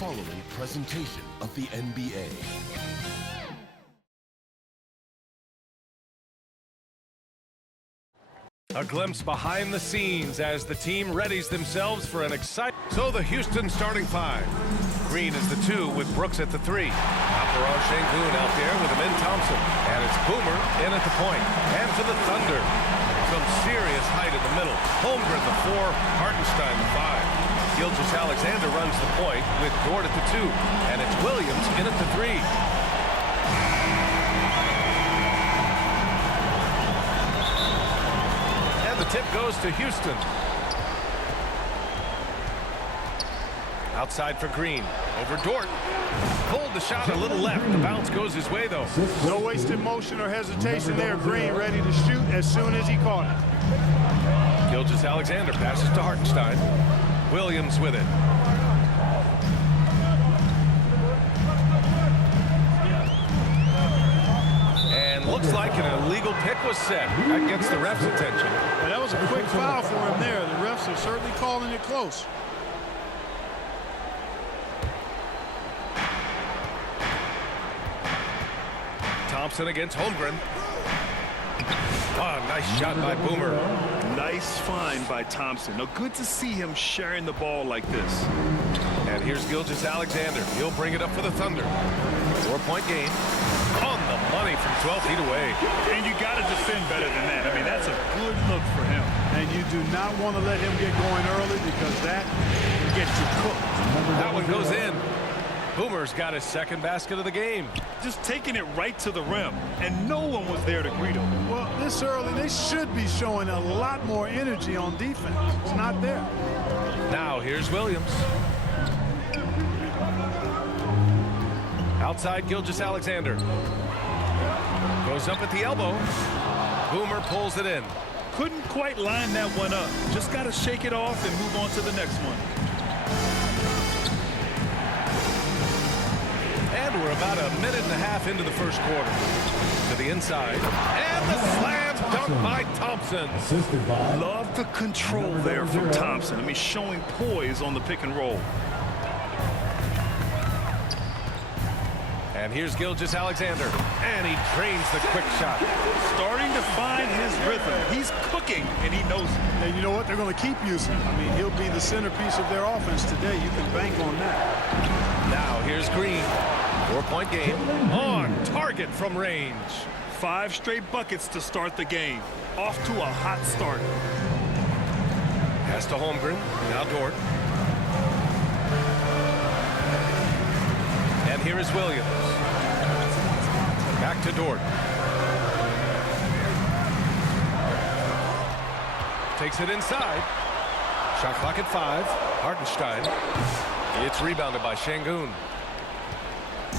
following presentation of the NBA. A glimpse behind the scenes as the team readies themselves for an exciting... So the Houston starting five. Green is the 2 with Brooks at the 3. Alperon Şengün out there with Amin Thompson. And it's Boomer in at the point. And for the Thunder, some serious height in the middle. Holmgren the 4, Hartenstein the 5. Gilgeous-Alexander runs the point with Dort at the 2. And it's Williams in at the 3. The tip goes to Houston. Outside for Green. Over Dort. Pulled the shot a little left. The bounce goes his way, though. No wasted motion or hesitation there. Green ready to shoot as soon as he caught it. Gilgeous-Alexander passes to Hartenstein. Williams with it. Looks like an illegal pick was set. That gets the ref's attention. Well, that was a quick foul for him there. The refs are certainly calling it close. Thompson against Holmgren. Oh, nice shot by Boomer. Nice find by Thompson. Now, good to see him sharing the ball like this. And here's Gilgeous-Alexander. He'll bring it up for the Thunder. 4-point game. On the money from 12 feet away. And you got to defend better than that. I mean, that's a good look for him. And you do not want to let him get going early because that will get you cooked. That one goes in. Boomer's got his second basket of the game. Just taking it right to the rim, and no one was there to greet him. Well, this early, they should be showing a lot more energy on defense. It's not there. Now, here's Williams. Outside Gilgeous-Alexander. Goes up at the elbow. Boomer pulls it in. Couldn't quite line that one up. Just got to shake it off and move on to the next one. And we're about a minute and a half into the first quarter. To the inside. And the slam dunk by Thompson. Love the control there from Thompson. I mean, showing poise on the pick and roll. And here's Gilgeous-Alexander. And he drains the quick shot. Starting to find his rhythm. He's cooking, and he knows it. And you know what? They're going to keep using him. I mean, he'll be the centerpiece of their offense today. You can bank on that. Now, here's Green. 4-point game. On target from range. 5 straight buckets to start the game. Off to a hot start. Pass to Holmgren. Now Dort. And here is Williams. Back to Dort. Takes it inside. Shot clock at 5. Hartenstein. It's rebounded by Şengün.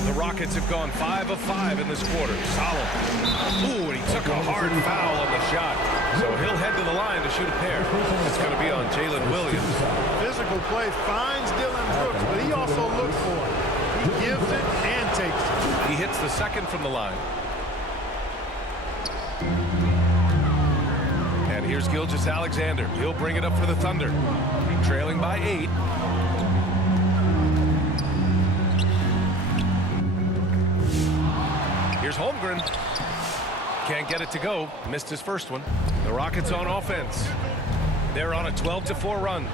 The Rockets have gone 5 of 5 in this quarter. Solid. Ooh, and he took a hard foul on the shot. So he'll head to the line to shoot a pair. It's going to be on Jalen Williams. Physical play finds Dillon Brooks, but he also looks for it. He gives it and takes it. He hits the second from the line. And here's Gilgeous-Alexander. He'll bring it up for the Thunder. Trailing by 8. Here's Holmgren. Can't get it to go. Missed his first one. The Rockets on offense. They're on a 12-4 run.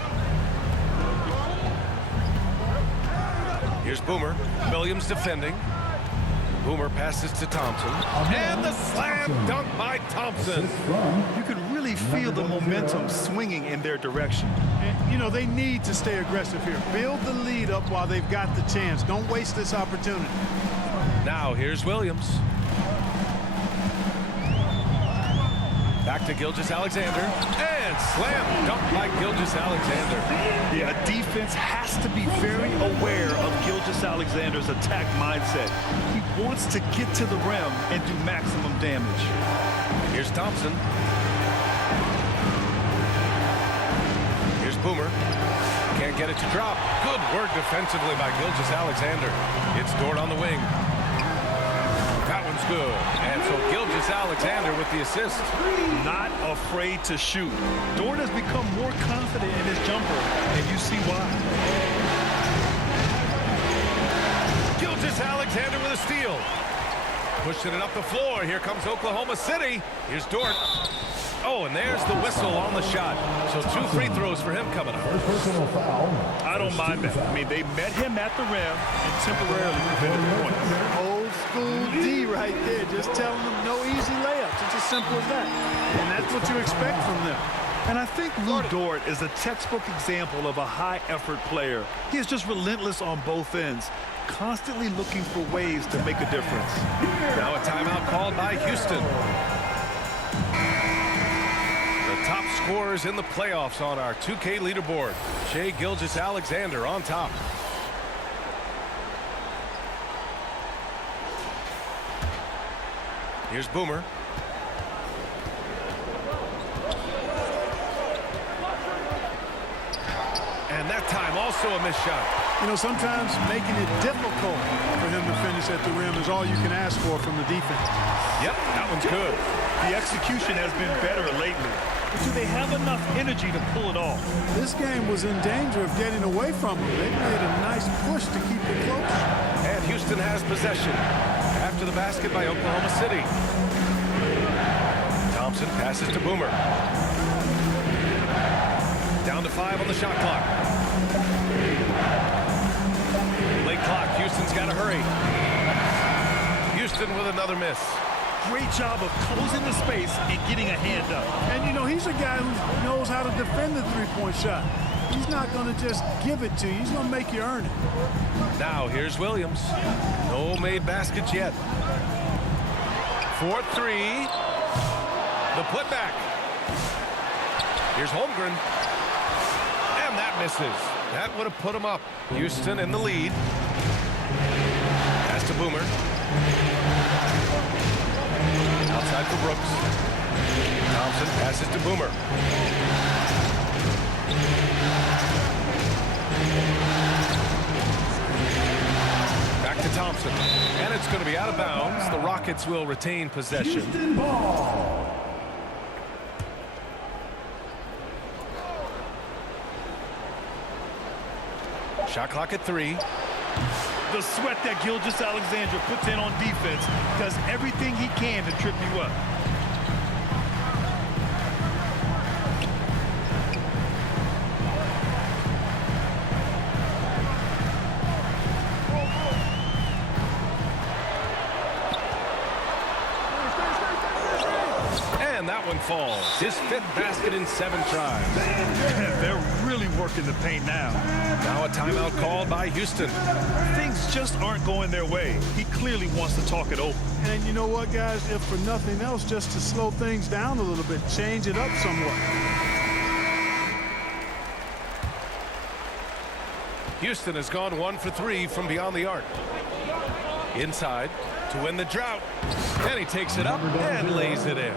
Here's Boomer. Williams defending. Boomer passes to Thompson. And the slam dunk by Thompson. You could really feel the momentum swinging in their direction. And, you know, they need to stay aggressive here. Build the lead up while they've got the chance. Don't waste this opportunity. Now here's Williams. Back to Gilgeous-Alexander. And slam dunk by Gilgeous-Alexander. Yeah, defense has to be very aware of Gilgeous-Alexander's attack mindset. He wants to get to the rim and do maximum damage. Here's Thompson. Here's Boomer. Can't get it to drop. Good work defensively by Gilgeous-Alexander. It's Dort on the wing. That one's good. And so Gilgeous-Alexander with the assist. Not afraid to shoot. Dort has become more confident in his jumper, and you see why. the steal. Pushing it up the floor. Here comes Oklahoma City. Here's Dort. Oh, and there's the whistle on the shot. So 2 free throws for him coming up. I don't mind that. I mean, they met him at the rim and temporarily prevented the point. Old school D right there, just telling them no easy layups. It's as simple as that. And that's what you expect from them. And I think Lou Dort is a textbook example of a high-effort player. He is just relentless on both ends, constantly looking for ways to make a difference. Now a timeout called by Houston. The top scorers in the playoffs on our 2K leaderboard. Shai Gilgeous-Alexander on top. Here's Boomer. And that time also a missed shot. You know, sometimes making it difficult for him to finish at the rim is all you can ask for from the defense. Yep, that one's good. The execution has been better lately. But do they have enough energy to pull it off? This game was in danger of getting away from them. They made a nice push to keep it close. And Houston has possession after the basket by Oklahoma City. Thompson passes to Boomer. Down to 5 on the shot clock. Late clock. Houston's got to hurry. Houston with another miss. Great job of closing the space and getting a hand up. And, you know, he's a guy who knows how to defend the three-point shot. He's not going to just give it to you. He's going to make you earn it. Now here's Williams. No made baskets yet. 4-3. The putback. Here's Holmgren. And that misses. That would have put him up. Houston in the lead. Pass to Boomer. Outside for Brooks. Thompson passes to Boomer. Back to Thompson. And it's going to be out of bounds. The Rockets will retain possession. Houston ball. Shot clock at 3. The sweat that Gilgeous-Alexander puts in on defense does everything he can to trip you up. And that one falls. His 5th basket in 7 tries. They're really working the paint now. Now a timeout called by Houston. Things just aren't going their way. He clearly wants to talk it over. And you know what, guys? If for nothing else, just to slow things down a little bit, change it up somewhat. Houston has gone 1 for 3 from beyond the arc. Inside to win the drought. And he takes it up and lays it in.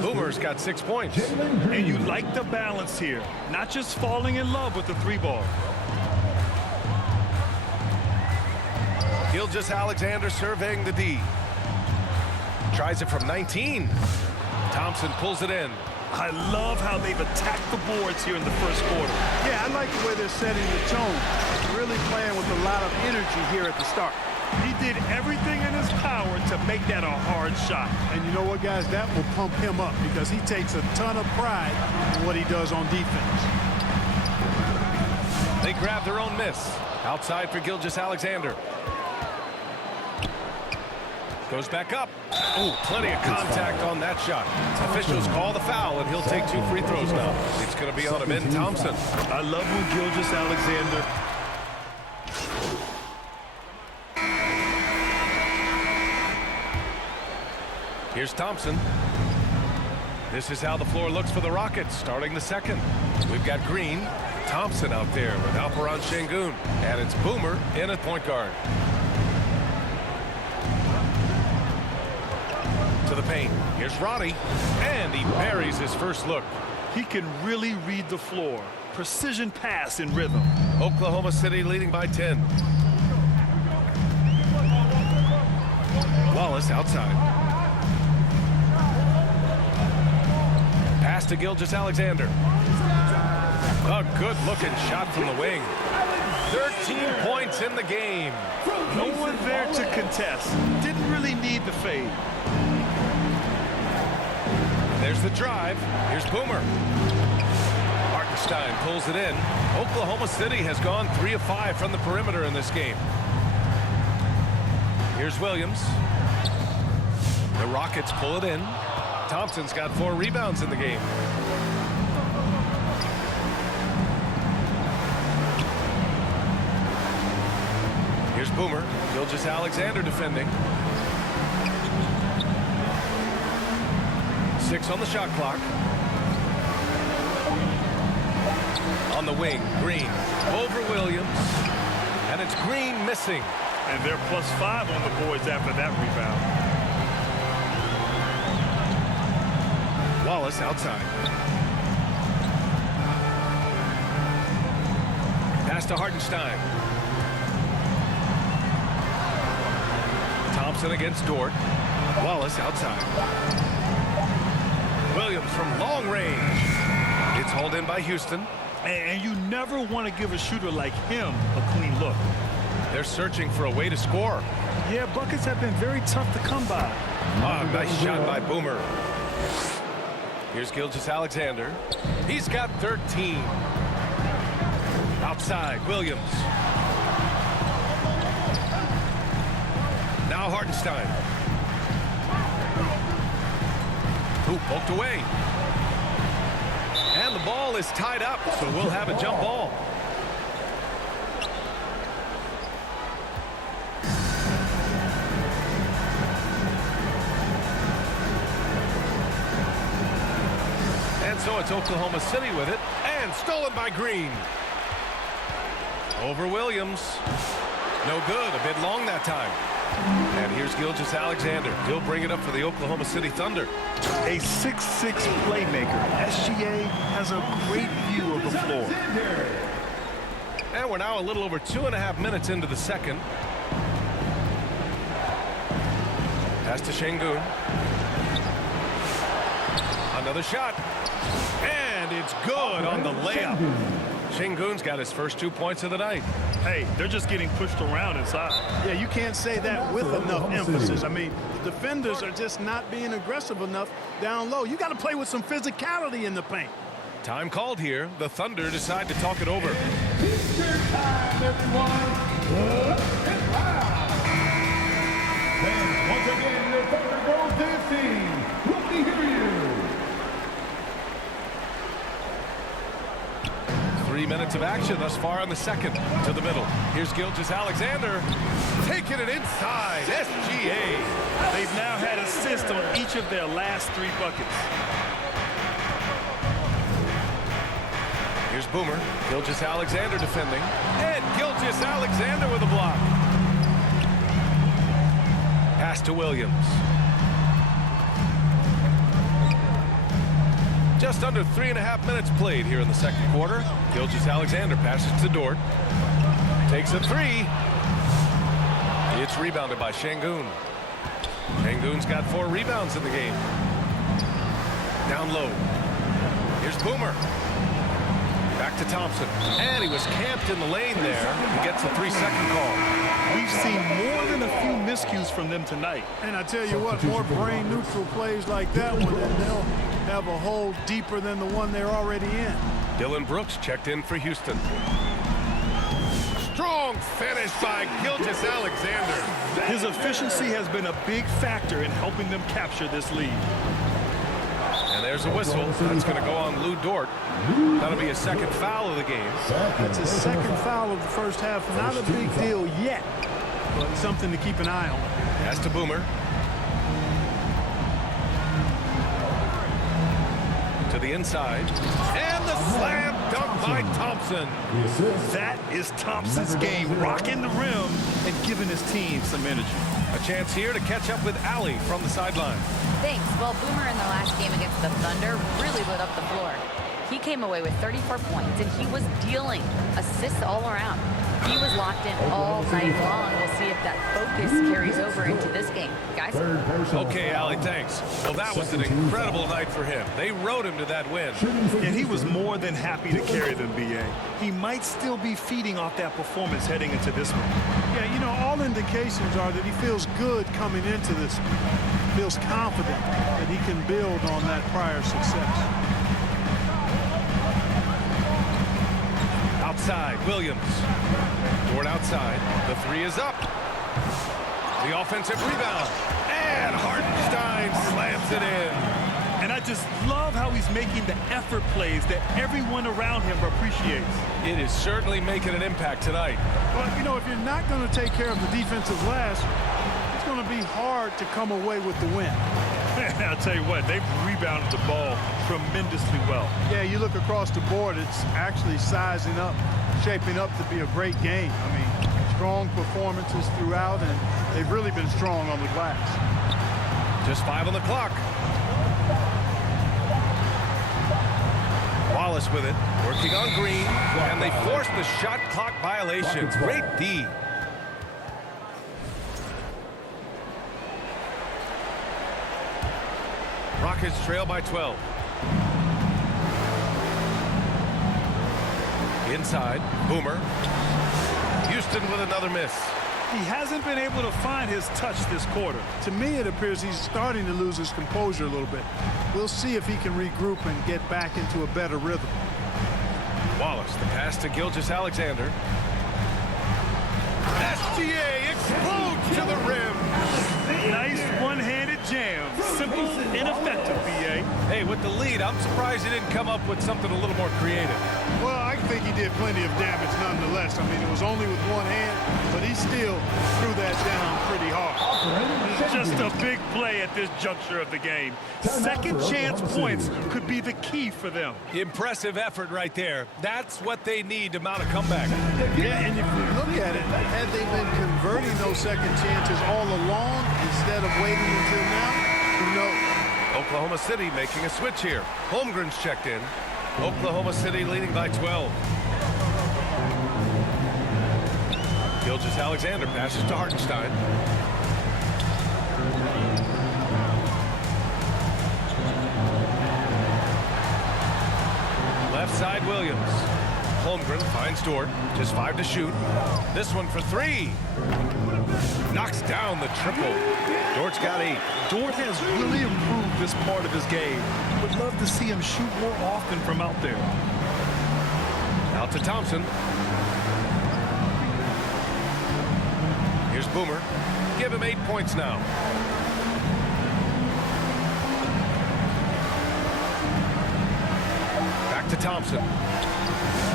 Boomer's got 6 points. And you like the balance here. Not just falling in love with the 3-ball. Gilgeous-Alexander surveying the D. Tries it from 19. Thompson pulls it in. I love how they've attacked the boards here in the first quarter. Yeah, I like the way they're setting the tone. Really playing with a lot of energy here at the start. He did everything in his power to make that a hard shot. And you know what, guys? That will pump him up because he takes a ton of pride in what he does on defense. They grab their own miss. Outside for Gilgeous-Alexander. Goes back up. Oh, plenty of contact on that shot. Officials call the foul, and he'll take 2 free throws now. It's going to be on him in Thompson. I love when Gilgeous-Alexander... Here's Thompson. This is how the floor looks for the Rockets starting the second. We've got Green, Thompson out there with Alperen Şengün, and it's Boomer in at point guard. To the paint. Here's Roddy, and he buries his first look. He can really read the floor. Precision pass in rhythm. Oklahoma City leading by 10. Wallace outside. Pass to Gilgeous-Alexander. A good-looking shot from the wing. 13 points in the game. No one there to contest. Didn't really need the fade. There's the drive. Here's Boomer. Hartenstein pulls it in. Oklahoma City has gone 3 of 5 from the perimeter in this game. Here's Williams. The Rockets pull it in. Thompson's got 4 rebounds in the game. Here's Boomer. Gilgeous-Alexander defending. 6 on the shot clock. On the wing, Green over Williams. And it's Green missing. And they're +5 on the boards after that rebound. Wallace outside. Pass to Hartenstein. Thompson against Dort. Wallace outside. Williams from long range. It's hauled in by Houston. And you never want to give a shooter like him a clean look. They're searching for a way to score. Yeah, buckets have been very tough to come by. Ah, nice shot by Boomer. Here's Gilgeous-Alexander. He's got 13. Outside, Williams. Now Hartenstein. Who poked away. And the ball is tied up, so we'll have a jump ball. And so it's Oklahoma City with it, and stolen by Green. Over Williams. No good, a bit long that time. And here's Gilgeous-Alexander. He'll bring it up for the Oklahoma City Thunder. A 6'6" playmaker. SGA has a great view of the floor. And we're now a little over 2.5 minutes into the second. Pass to Şengün. Another shot. And it's good on the layup. Şengün's got his first 2 points of the night. Hey, they're just getting pushed around inside. Yeah, you can't say that with enough emphasis. I mean, the defenders are just not being aggressive enough down low. You got to play with some physicality in the paint. Time called here. The Thunder decide to talk it over. Easter time, everyone. And once again, your Thunder goes dancing. Let me hear you. 3 minutes of action thus far in the second. To the middle. Here's Gilgeous-Alexander. Taking it inside. SGA. They've now had assists on each of their last 3 buckets. Here's Boomer. Gilgeous-Alexander defending. And Gilgeous-Alexander with a block. Pass to Williams. Just under 3.5 minutes played here in the second quarter. Gilgeous-Alexander passes to Dort. Takes a 3. It's rebounded by Şengün. Şengün's got 4 rebounds in the game. Down low. Here's Boomer. Back to Thompson. And he was camped in the lane there. He gets a 3-second call. We've seen more than a few miscues from them tonight. And I tell you what, more brain-neutral plays like that one, and they'll have a hole deeper than the one they're already in. Dillon Brooks checked in for Houston. Strong finish by Gilgeous-Alexander. His efficiency has been a big factor in helping them capture this lead. And there's a whistle. That's going to go on Lou Dort. That'll be a second foul of the game. That's his second foul of the first half. Not a big deal yet, but something to keep an eye on. Pass to Boomer. To the inside. And the slam dunk by Thompson. That is Thompson's game, rocking the rim and giving his team some energy. A chance here to catch up with Allie from the sideline. Thanks. Well, Boomer in the last game against the Thunder really lit up the floor. He came away with 34 points, and he was dealing assists all around. He was locked in all night long. We'll see if if that focus carries over into this game. Guys? Okay, Allie, thanks. Well, that was an incredible night for him. They rode him to that win. And he was more than happy to carry them, B.A. He might still be feeding off that performance heading into this one. Yeah, you know, all indications are that he feels good coming into this one. Feels confident that he can build on that prior success. Outside, Williams. Dort outside. The three is up. The offensive rebound. And Hartenstein slams it in. And I just love how he's making the effort plays that everyone around him appreciates. It is certainly making an impact tonight. Well, you know, if you're not going to take care of the defensive glass, it's going to be hard to come away with the win. I'll tell you what, they've rebounded the ball tremendously well. Yeah, you look across the board, it's actually sizing up, shaping up to be a great game. I mean, strong performances throughout, and they've really been strong on the glass. Just 5 on the clock. Wallace with it, working on Green, and they force the shot clock violation. Great D. Rockets trail by 12. Inside, Boomer. Houston with another miss. He hasn't been able to find his touch this quarter. To me, it appears he's starting to lose his composure a little bit. We'll see if he can regroup and get back into a better rhythm. Wallace, the pass to Gilgeous-Alexander. SGA explodes to the rim. Nice one-handed jam. Simple and effective, B.A. Hey, with the lead, I'm surprised he didn't come up with something a little more creative. Well, I think he did plenty of damage nonetheless. I mean, it was only with one hand, but he still threw that down pretty hard. Just a big play at this juncture of the game. Second chance points could be the key for them. Impressive effort right there. That's what they need to mount a comeback. Yeah, and if you look at it, had they been converting those second chances all along instead of waiting until now, who knows? Oklahoma City making a switch here. Holmgren's checked in. Oklahoma City leading by 12. Gilgeous-Alexander passes to Hartenstein. Left side, Williams. Holmgren finds Dort. Just 5 to shoot. This one for 3. Knocks down the triple. Dort's got 8. Dort has really improved this part of his game. Would love to see him shoot more often from out there. Out to Thompson. Here's Boomer. Give him 8 points now. Back to Thompson.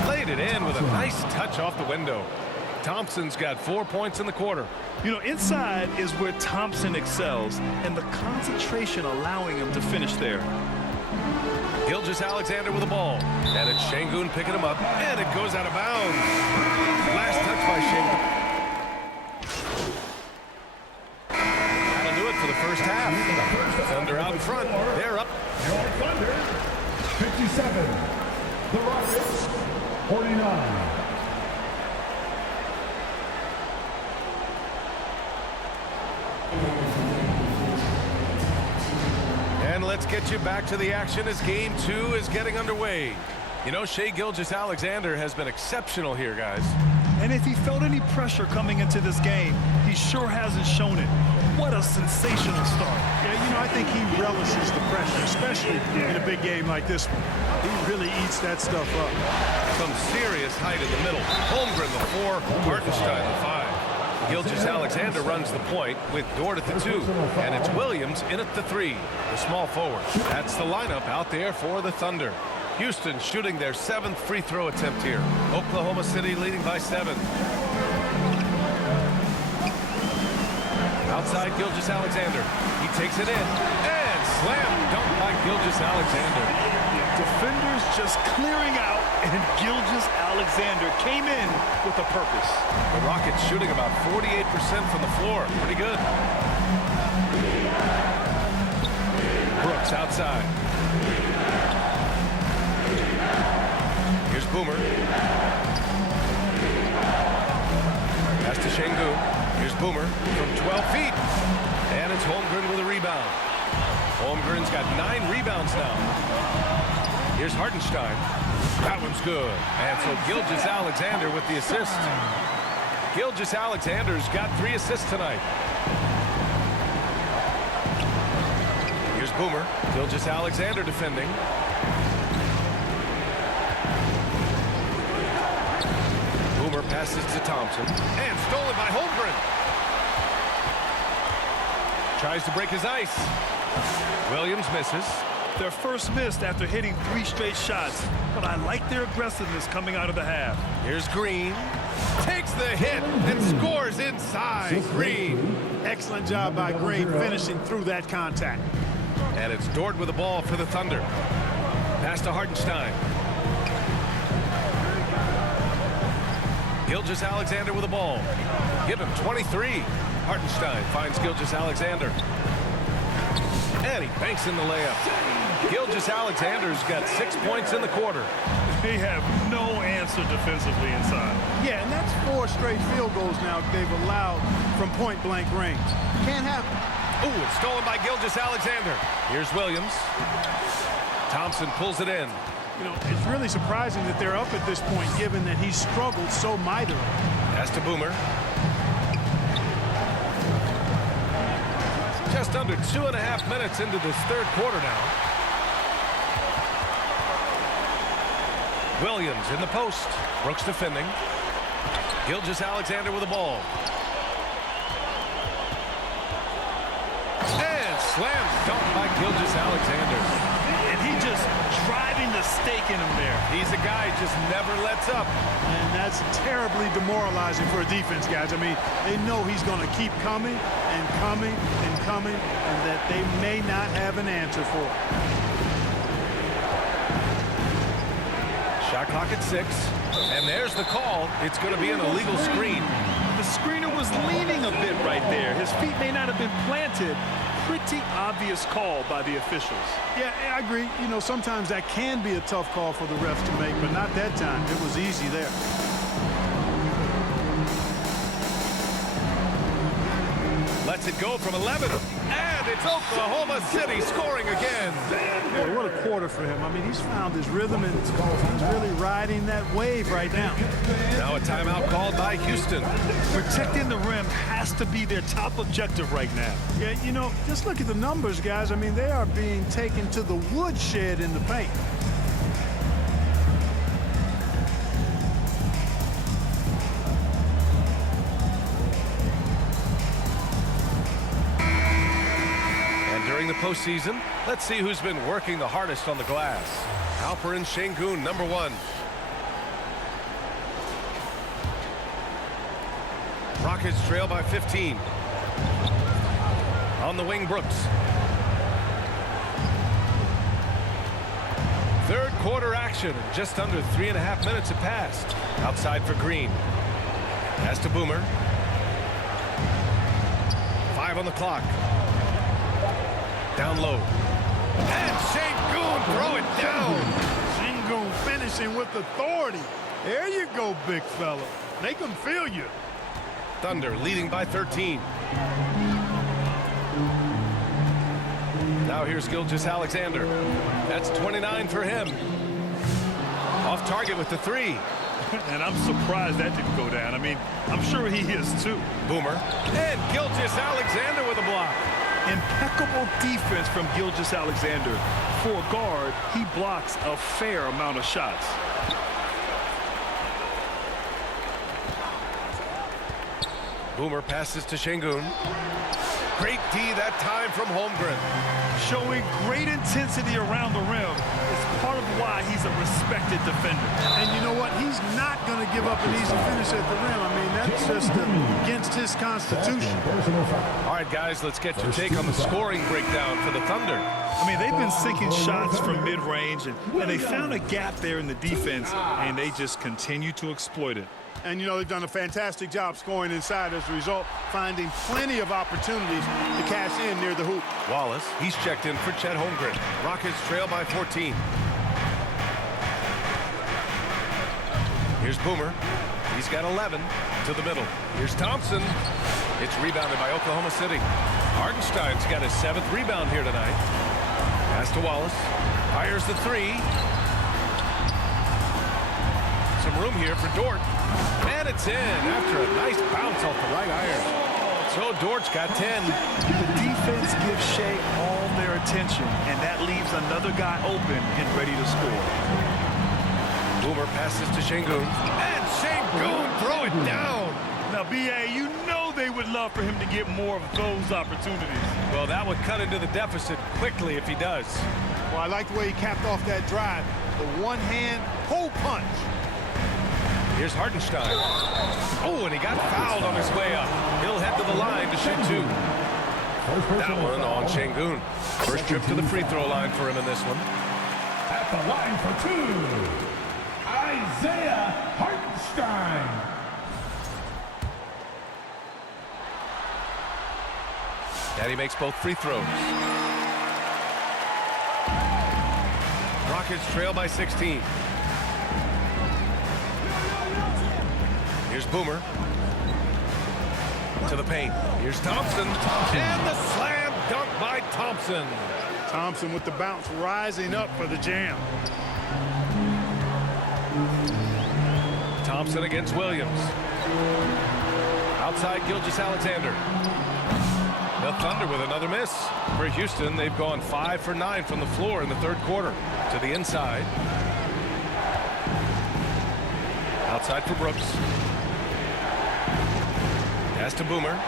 Laid it in with a nice touch off the window. Thompson's got 4 points in the quarter. You know, inside is where Thompson excels, and the concentration allowing him to finish there. Gilgeous-Alexander with the ball. And it's Şengün picking him up, and it goes out of bounds. Last touch by Şengün. That'll do it for the first half. Thunder out front. They're up. Your Thunder, 57. The Rockets, 49. And let's get you back to the action as game 2 is getting underway. You know, Shai Gilgeous-Alexander has been exceptional here, guys. And if he felt any pressure coming into this game, he sure hasn't shown it. What a sensational start. Yeah, you know, I think he relishes the pressure, especially in a big game like this one. He really eats that stuff up. Some serious height in the middle. Holmgren the 4, Hartenstein the 5. Gilgeous-Alexander runs the point with Dort at the 2, and it's Williams in at the 3, the small forward. That's the lineup out there for the Thunder. Houston shooting their 7th free throw attempt here. Oklahoma City leading by 7. Outside Gilgeous-Alexander. He takes it in and slam dunk by Gilgeous-Alexander. Defenders just clearing out, and Gilgeous-Alexander came in with a purpose. The Rockets shooting about 48% from the floor. Pretty good. Brooks outside. Here's Boomer. Pass to Şengün. Here's Boomer from 12 feet. And it's Holmgren with a rebound. Holmgren's got 9 rebounds now. Here's Hartenstein. That one's good. And so Gilgeous-Alexander with the assist. Gilgeous-Alexander's got 3 assists tonight. Here's Boomer. Gilgeous-Alexander defending. Boomer passes to Thompson. And stolen by Holmgren. Tries to break his ice. Williams misses. Their first missed after hitting 3 straight shots, but I like their aggressiveness coming out of the half. Here's Green. Takes the hit and scores inside. Green. Excellent job by Green finishing through that contact. And it's Dort with the ball for the Thunder. Pass to Hartenstein. Gilgeous-Alexander with the ball. Give him 23. Hartenstein finds Gilgeous-Alexander. And he banks in the layup. Gilgeous-Alexander's got 6 points in the quarter. They have no answer defensively inside. Yeah, and that's 4 straight field goals now they've allowed from point-blank range. Can't happen. Ooh, it's stolen by Gilgeous-Alexander. Here's Williams. Thompson pulls it in. You know, it's really surprising that they're up at this point, given that he's struggled so mightily. Pass to Boomer. Just under 2.5 minutes into this third quarter now. Williams in the post. Brooks defending. Gilgeous-Alexander with the ball. And slam dunk by Gilgeous-Alexander. And he just driving the stake in him there. He's a guy who just never lets up. And that's terribly demoralizing for a defense, guys. I mean, they know he's going to keep coming and coming and coming, and that they may not have an answer for it. Shot clock at 6. And there's the call. It's going to be an illegal screen. The screener was leaning a bit right there. His feet may not have been planted. Pretty obvious call by the officials. Yeah, I agree. You know, sometimes that can be a tough call for the refs to make, but not that time. It was easy there. Lets it go from 11. And it's Oklahoma City scoring again. Boy, what a quarter for him. I mean, he's found his rhythm, and he's really riding that wave right now. Now a timeout called by Houston. Protecting the rim has to be their top objective right now. Yeah, you know, just look at the numbers, guys. I mean, they are being taken to the woodshed in the paint. During the postseason, let's see who's been working the hardest on the glass. Alperen Şengün, number 1. Rockets trail by 15. On the wing, Brooks. Third quarter action. Just under 3.5 minutes have passed. Outside for Green. Pass to Boomer. 5 on the clock. Down low. And Şengün throw it down. Şengün finishing with authority. There you go, big fella. Make them feel you. Thunder leading by 13. Now here's Gilgeous-Alexander. That's 29 for him. Off target with the 3. And I'm surprised that didn't go down. I mean, I'm sure he is too. Boomer. And Gilgeous-Alexander with a block. Impeccable defense from Gilgeous-Alexander. For a guard, he blocks a fair amount of shots. Boomer passes to Şengün. Great D that time from Holmgren. Showing great intensity around the rim is part of why he's a respected defender. And you know what? He's not going to give up an easy finish at the rim. I mean, that's just against his constitution. All right, guys, let's get your take on the scoring breakdown for the Thunder. I mean, they've been sinking shots from mid-range, and they found a gap there in the defense, and they just continue to exploit it. And, you know, they've done a fantastic job scoring inside as a result, finding plenty of opportunities to cash in near the hoop. Wallace, he's checked in for Chet Holmgren. Rockets trail by 14. Here's Boomer. He's got 11 to the middle. Here's Thompson. It's rebounded by Oklahoma City. Hartenstein's got his 7th rebound here tonight. Pass to Wallace. Fires the 3. Some room here for Dort. And it's in after a nice bounce off the right iron. So Dort's got 10. The defense gives Shea all their attention, and that leaves another guy open and ready to score. Boomer passes to Şengün. And Şengün throw it down. Now, B.A., you know they would love for him to get more of those opportunities. Well, that would cut into the deficit quickly if he does. Well, I like the way he capped off that drive. The one-hand hole punch. Here's Hartenstein. Oh, and he got fouled on his way up. He'll head to the line to shoot 2. That one on Şengün. First trip to the free throw line for him in this one. At the line for 2, Isaiah Hartenstein. And he makes both free throws. Rockets trail by 16. Here's Boomer. To the paint. Here's Thompson. And the slam dunk by Thompson. Thompson with the bounce, rising up for the jam. Thompson against Williams. Outside Gilgeous-Alexander. The Thunder with another miss. For Houston, they've gone 5 for 9 from the floor in the 3rd quarter. To the inside. Outside for Brooks. Pass to Boomer.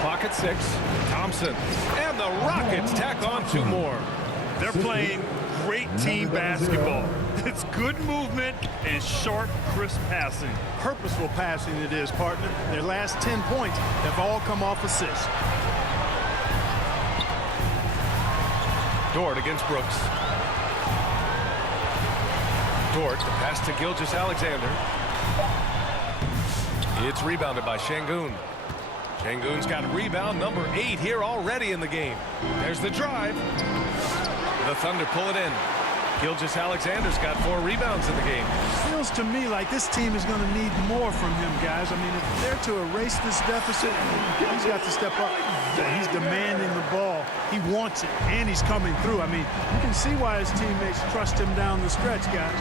Clock at 6. Thompson. And the Rockets tack on 2 more. They're playing great team basketball. It's good movement and sharp, crisp passing. Purposeful passing it is, partner. Their last 10 points have all come off assists. Dort against Brooks. Dort, the pass to Gilgeous-Alexander. It's rebounded by Şengün. Şengün's got rebound number 8 here already in the game. There's the drive. The Thunder pull it in. Gilgeous-Alexander's got 4 rebounds in the game. Feels to me like this team is going to need more from him, guys. I mean, if they're to erase this deficit, he's got to step up. He's demanding the ball. He wants it, and he's coming through. I mean, you can see why his teammates trust him down the stretch, guys.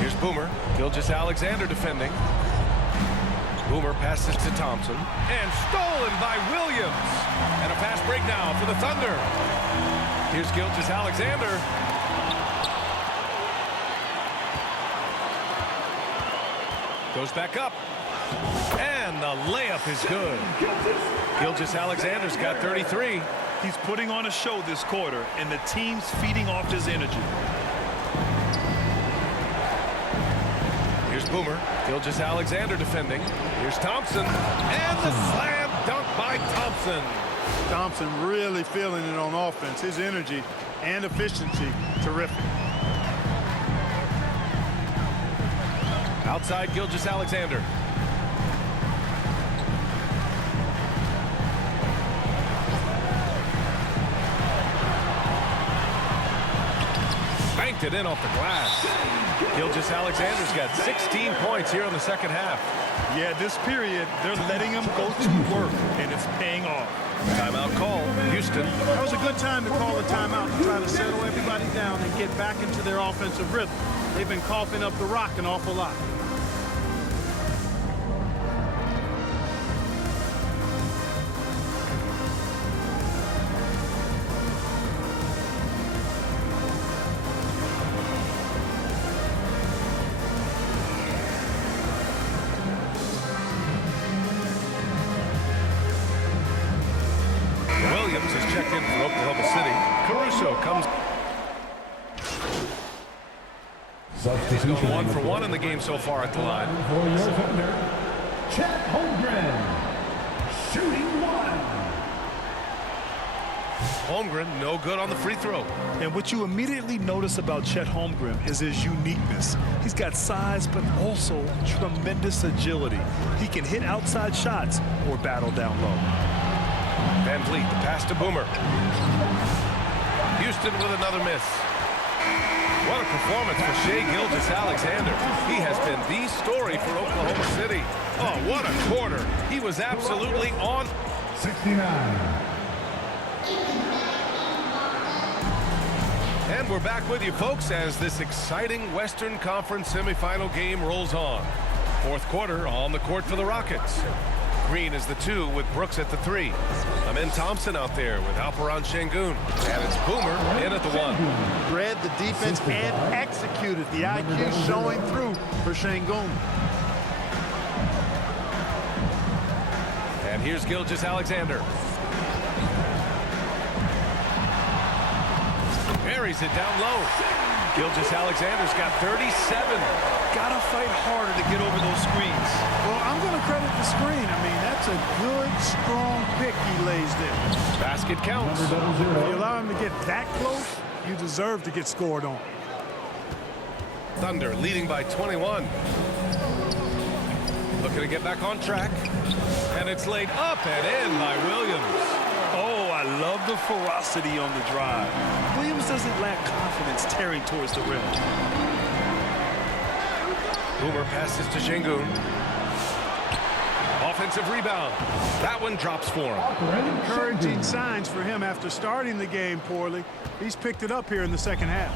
Here's Boomer. Gilgeous-Alexander defending. Boomer passes to Thompson. And stolen by Williams. And a fast break now for the Thunder. Here's Gilgeous-Alexander. Goes back up. And the layup is good. Gilgeous-Alexander's got 33. He's putting on a show this quarter, and the team's feeding off his energy. Here's Boomer. Gilgeous-Alexander defending. Here's Thompson. And the slam dunk by Thompson. Thompson really feeling it on offense. His energy and efficiency, terrific. Outside Gilgeous-Alexander. Banked it in off the glass. Gilgeous-Alexander's got 16 points here in the second half. Yeah, this period, they're letting him go to work, and it's paying off. Timeout call, Houston. That was a good time to call a timeout to try to settle everybody down and get back into their offensive rhythm. They've been coughing up the rock an awful lot. Williams is checked in for Oklahoma City. Caruso comes. He's gone 1 for 1 in the game so far at the line. For your Thunder, Chet Holmgren, shooting 1. Holmgren no good on the free throw. And what you immediately notice about Chet Holmgren is his uniqueness. He's got size, but also tremendous agility. He can hit outside shots or battle down low. Van Vliet, the pass to Boomer. Houston with another miss. What a performance for Shai Gilgeous-Alexander. He has been the story for Oklahoma City. Oh, what a quarter. He was absolutely on. 69. And we're back with you, folks, as this exciting Western Conference semifinal game rolls on. Fourth quarter on the court for the Rockets. Green is the 2 with Brooks at the 3. Amin Thompson out there with Alperon Şengün. And it's Boomer in at the 1. Read the defense and executed. The IQ showing through for Şengün. And here's Gilgeous-Alexander. Buries it down low. Gilgeous-Alexander's got 37. Gotta fight harder to get over those screens. Well, I'm going to credit the screen. I mean, that's a good, strong pick he lays there. Basket counts. If you allow him to get that close, you deserve to get scored on. Thunder leading by 21. Looking to get back on track. And it's laid up and in by Williams. Oh, I love the ferocity on the drive. Williams doesn't lack confidence tearing towards the rim. Boomer passes to Şengün. Offensive rebound. That one drops for him. Encouraging signs for him after starting the game poorly. He's picked it up here in the second half.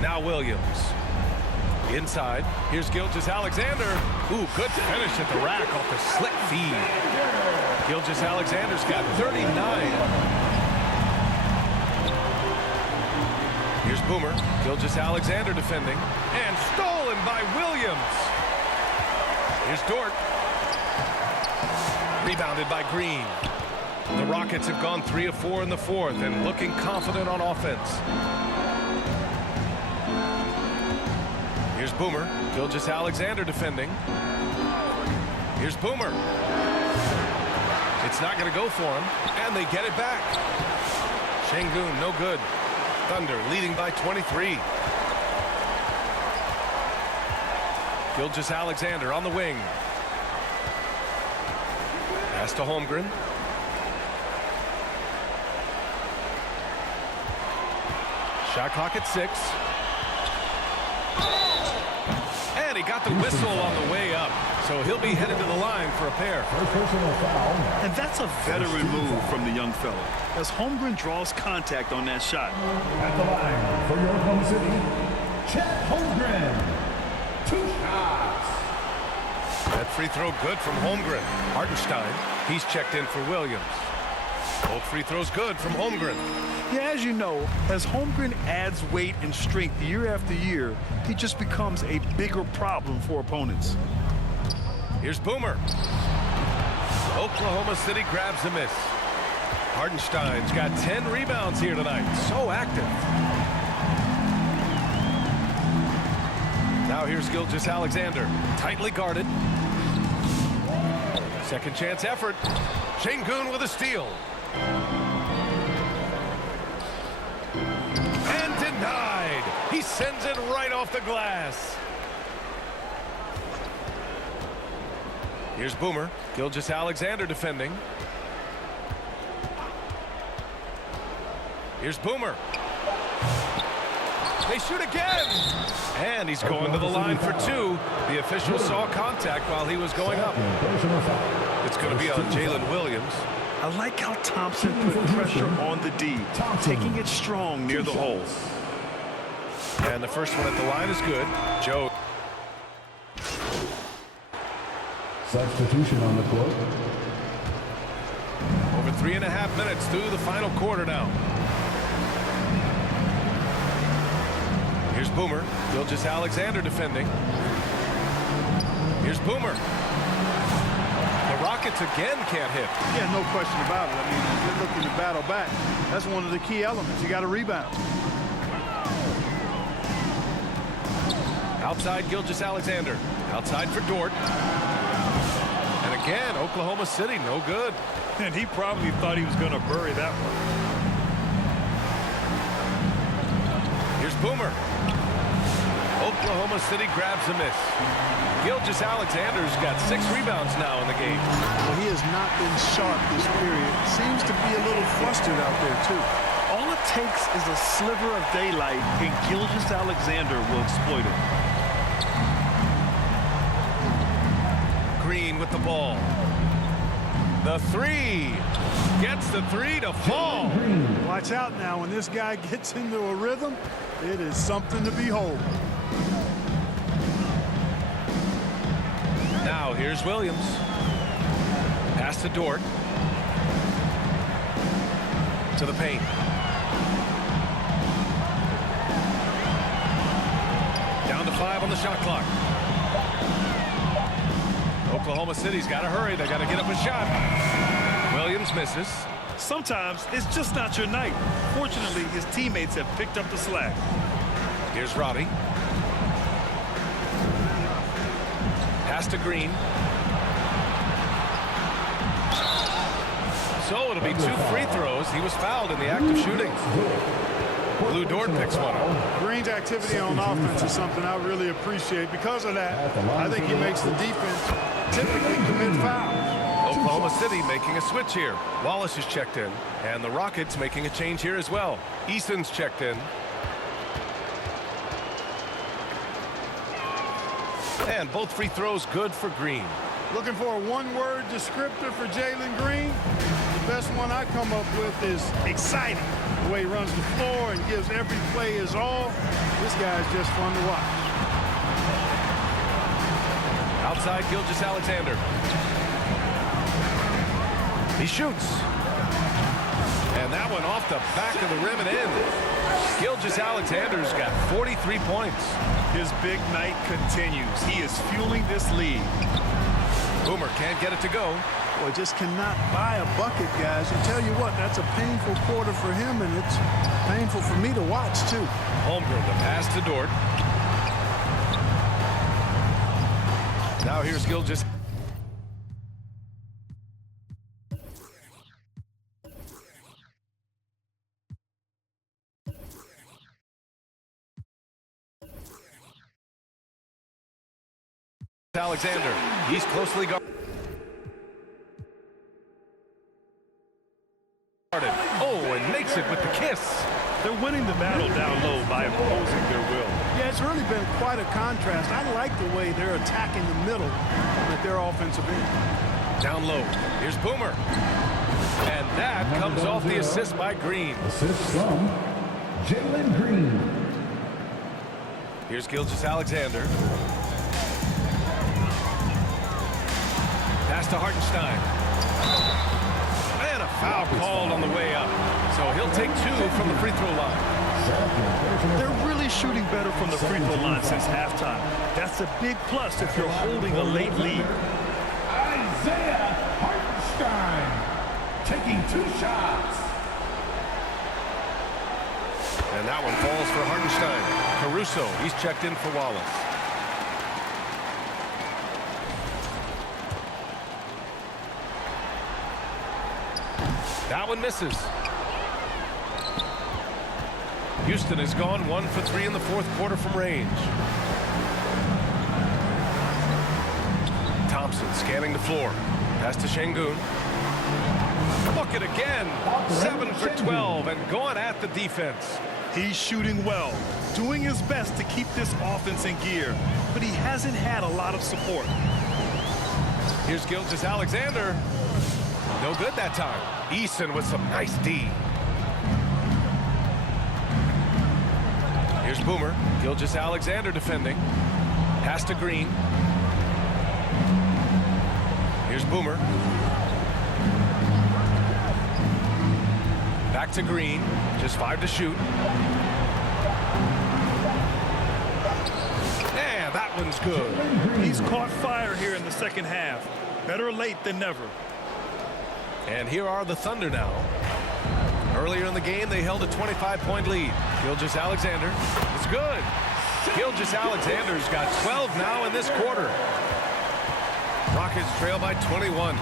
Now Williams. Inside. Here's Gilgeous-Alexander. Ooh, good finish at the rack off the slick feed. Gilgeous-Alexander's got 39. Here's Boomer. Gilgeous-Alexander defending. And stolen by Williams. Here's Dort. Rebounded by Green. The Rockets have gone 3 of 4 in the fourth and looking confident on offense. Here's Boomer. Gilgeous-Alexander defending. Here's Boomer. It's not going to go for him, and they get it back. Şengün, no good. Thunder leading by 23. Gilgeous-Alexander on the wing. Pass to Holmgren. Shot clock at 6. And he got the whistle on the way up. So he'll be headed to the line for a pair. And that's a veteran move from the young fella, as Holmgren draws contact on that shot. At the line for your Oklahoma City, Chet Holmgren. 2 shots. That free throw good from Holmgren. Hartenstein, he's checked in for Williams. Both free throws good from Holmgren. Yeah, as you know, as Holmgren adds weight and strength year after year, he just becomes a bigger problem for opponents. Here's Boomer. Oklahoma City grabs a miss. Hartenstein's got 10 rebounds here tonight. So active. Now here's Gilgeous-Alexander. Tightly guarded. Second chance effort. Şengün with a steal. And denied. He sends it right off the glass. Here's Boomer. Gilgeous-Alexander defending. Here's Boomer. They shoot again. And he's going to the line for 2. The official saw contact while he was going up. It's going to be on Jalen Williams. I like how Thompson put pressure on the D, taking it strong near the hole. And the first one at the line is good. Joe. Substitution on the court. Over 3.5 minutes through the final quarter now. Here's Boomer. Gilgeous-Alexander defending. Here's Boomer. The Rockets again can't hit. Yeah, no question about it. I mean, they're looking to battle back. That's one of the key elements. You got to rebound. Outside Gilgeous-Alexander. Outside for Dort. And again, Oklahoma City, no good. And he probably thought he was going to bury that one. Here's Boomer. Oklahoma City grabs a miss. Gilgeous-Alexander's got 6 rebounds now in the game. Well, he has not been sharp this period. Seems to be a little flustered out there, too. All it takes is a sliver of daylight, and Gilgeous-Alexander will exploit it. Green with the ball. The 3. Gets the 3 to fall. Watch out now. When this guy gets into a rhythm, it is something to behold. Now here's Williams. Pass to Dort. To the paint. Down to 5 on the shot clock. Oklahoma City's got to hurry. They got to get up a shot. Williams misses. Sometimes it's just not your night. Fortunately, his teammates have picked up the slack. Here's Roddy. Pass to Green. So it'll be 2 free throws. He was fouled in the act of shooting. Lou Dort picks one up. Green's activity on offense is something I really appreciate. Because of that, I think he makes the defense typically commit fouls. Oklahoma City making a switch here. Wallace is checked in, and the Rockets making a change here as well. Eason's checked in. And both free throws good for Green. Looking for a one-word descriptor for Jalen Green? The best one I come up with is exciting. The way he runs the floor and gives every play his all. This guy's just fun to watch. Outside Gilgeous-Alexander. He shoots. And that one off the back of the rim and in. Gilgeous-Alexander's got 43 points. His big night continues. He is fueling this lead. Boomer can't get it to go. Boy, just cannot buy a bucket, guys. And tell you what, that's a painful quarter for him, and it's painful for me to watch, too. Holmgren, the pass to Dort. Now here's Gilgeous. Alexander, he's closely guarded. Oh, and makes it with the kiss. They're winning the battle down low by imposing their will. Yeah, it's really been quite a contrast. I like the way they're attacking the middle with their offensive end. Down low. Here's Boomer. And that comes off the assist by Green. Assist from Jalen Green. Here's Gilgeous-Alexander. Pass to Hartenstein. And a foul called on the way up. So he'll take 2 from the free throw line. They're really shooting better from the free throw line since halftime. That's a big plus if you're holding a late lead. Isaiah Hartenstein taking 2 shots. And that one falls for Hartenstein. Caruso, he's checked in for Wallace. That one misses. Houston has gone 1 for 3 in the 4th quarter from range. Thompson scanning the floor. Pass to Şengün. Bucket again. 7 for 12 and going at the defense. He's shooting well, doing his best to keep this offense in gear, but he hasn't had a lot of support. Here's Gilgeous-Alexander. No good that time. Eason with some nice D. Here's Boomer. Gilgeous-Alexander defending. Pass to Green. Here's Boomer. Back to Green. Just 5 to shoot. Yeah, that one's good. He's caught fire here in the second half. Better late than never. And here are the Thunder now. Earlier in the game, they held a 25-point lead. Gilgeous-Alexander. It's good. Gilgeous-Alexander's got 12 now in this quarter. Rockets trail by 21.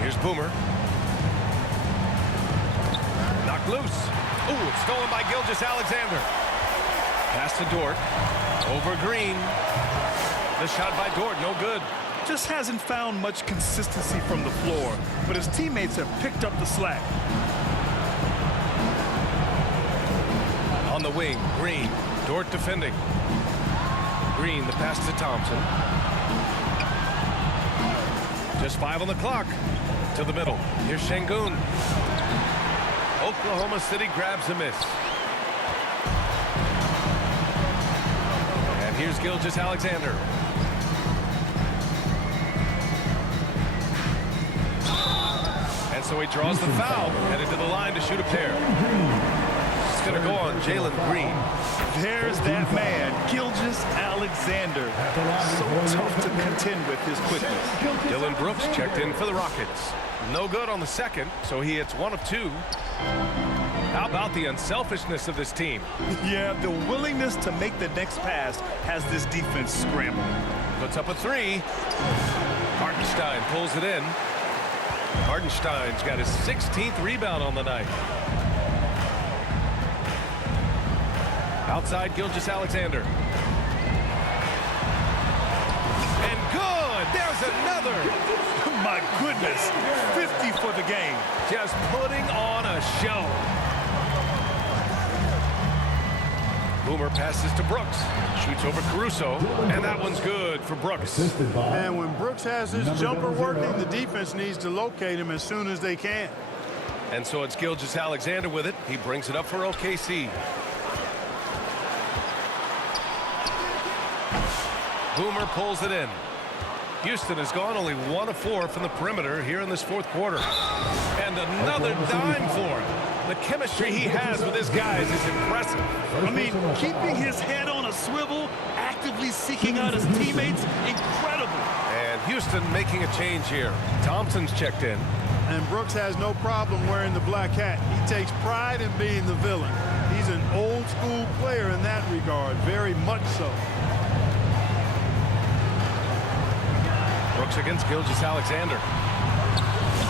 Here's Boomer. Knocked loose. Ooh, it's stolen by Gilgeous-Alexander. Pass to Dort. Over Green. The shot by Dort, no good. Just hasn't found much consistency from the floor, but his teammates have picked up the slack. On the wing, Green. Dort defending. Green, the pass to Thompson. Just 5 on the clock. To the middle. Here's Şengün. Oklahoma City grabs a miss. And here's Gilgeous-Alexander. And so he draws the foul, headed to the line to shoot a pair. It's going to go on Jalen Green. There's that man, Gilgeous-Alexander. So tough to contend with his quickness. Dillon Brooks checked in for the Rockets. No good on the second, so he hits 1 of 2. How about the unselfishness of this team? Yeah, the willingness to make the next pass has this defense scrambling. Puts up a 3. Hartenstein pulls it in. Hartenstein's got his 16th rebound on the night. Outside Gilgeous-Alexander. And good! There's another! My goodness, 50 for the game. Just putting on a show. Boomer passes to Brooks. Shoots over Caruso. And that one's good for Brooks. And when Brooks has his jumper working, the defense needs to locate him as soon as they can. And so it's Gilgeous-Alexander with it. He brings it up for OKC. Boomer pulls it in. Houston has gone only 1 of 4 from the perimeter here in this 4th quarter. And another dime for him. The chemistry he has with his guys is impressive. I mean, keeping his head on a swivel, actively seeking out his teammates, incredible. And Houston making a change here. Thompson's checked in. And Brooks has no problem wearing the black hat. He takes pride in being the villain. He's an old school player in that regard, very much so. Brooks against Gilgeous-Alexander.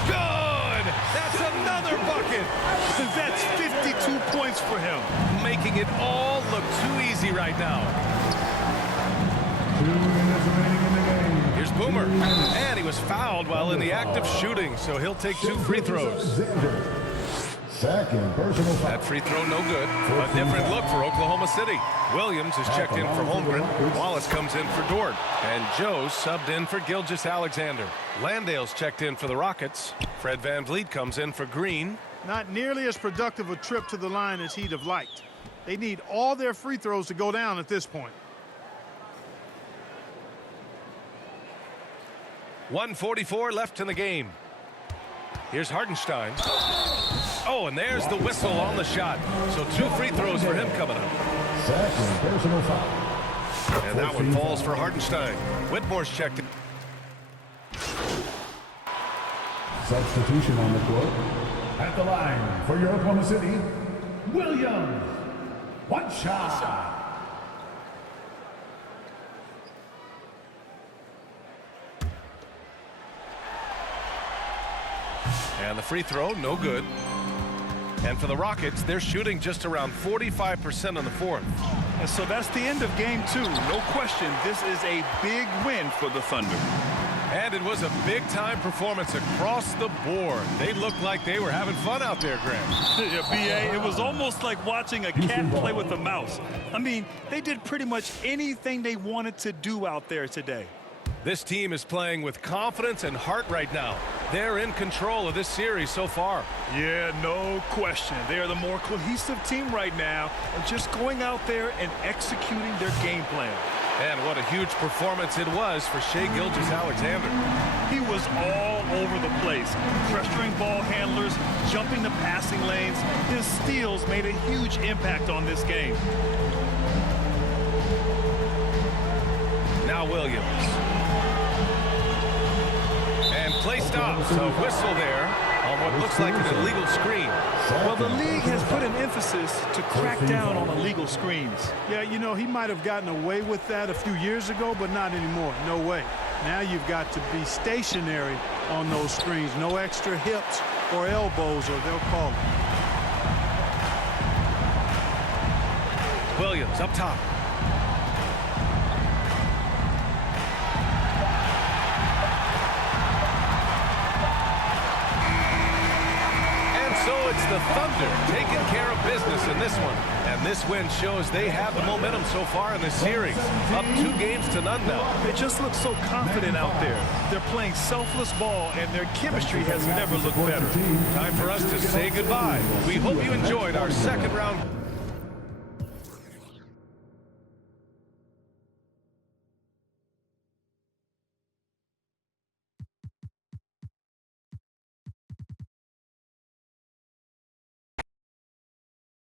Good! That's another bucket! That's 52 points for him. Making it all look too easy right now. 2 minutes remaining in the game. Here's Boomer. And he was fouled while in the act of shooting, so he'll take 2 free throws. Second personal foul. That free throw no good. A different look for Oklahoma City. Williams is checked in for Holmgren. Wallace comes in for Dort. And Joe's subbed in for Gilgeous-Alexander. Landale's checked in for the Rockets. Fred VanVleet comes in for Green. Not nearly as productive a trip to the line as he'd have liked. They need all their free throws to go down at this point. 1:44 left in the game. Here's Hartenstein. Oh, and there's the whistle on the shot. So 2 free throws for him coming up. Second personal foul. And that one falls for Hartenstein. Whitmore's checked in. Substitution on the court. At the line for your Oklahoma City, Williams. 1 shot. And the free throw, no good. And for the Rockets, they're shooting just around 45% on the 4th. And so that's the end of game 2. No question, this is a big win for the Thunder. And it was a big-time performance across the board. They looked like they were having fun out there, Graham. Yeah, B.A., it was almost like watching a cat play with a mouse. I mean, they did pretty much anything they wanted to do out there today. This team is playing with confidence and heart right now. They're in control of this series so far. Yeah, no question. They are the more cohesive team right now and just going out there and executing their game plan. And what a huge performance it was for Shai Gilgeous-Alexander. He was all over the place, pressuring ball handlers, jumping the passing lanes. His steals made a huge impact on this game. Now Williams. And play stops. A whistle there on what looks like an illegal screen. Well, the league has put an emphasis to crack down on illegal screens. Yeah, you know, he might have gotten away with that a few years ago, but not anymore. No way. Now you've got to be stationary on those screens. No extra hips or elbows, or they'll call it. Williams up top. So it's the Thunder taking care of business in this one. And this win shows they have the momentum so far in this series. Up 2 games to none now. They just look so confident out there. They're playing selfless ball, and their chemistry has never looked better. Time for us to say goodbye. We hope you enjoyed our second round.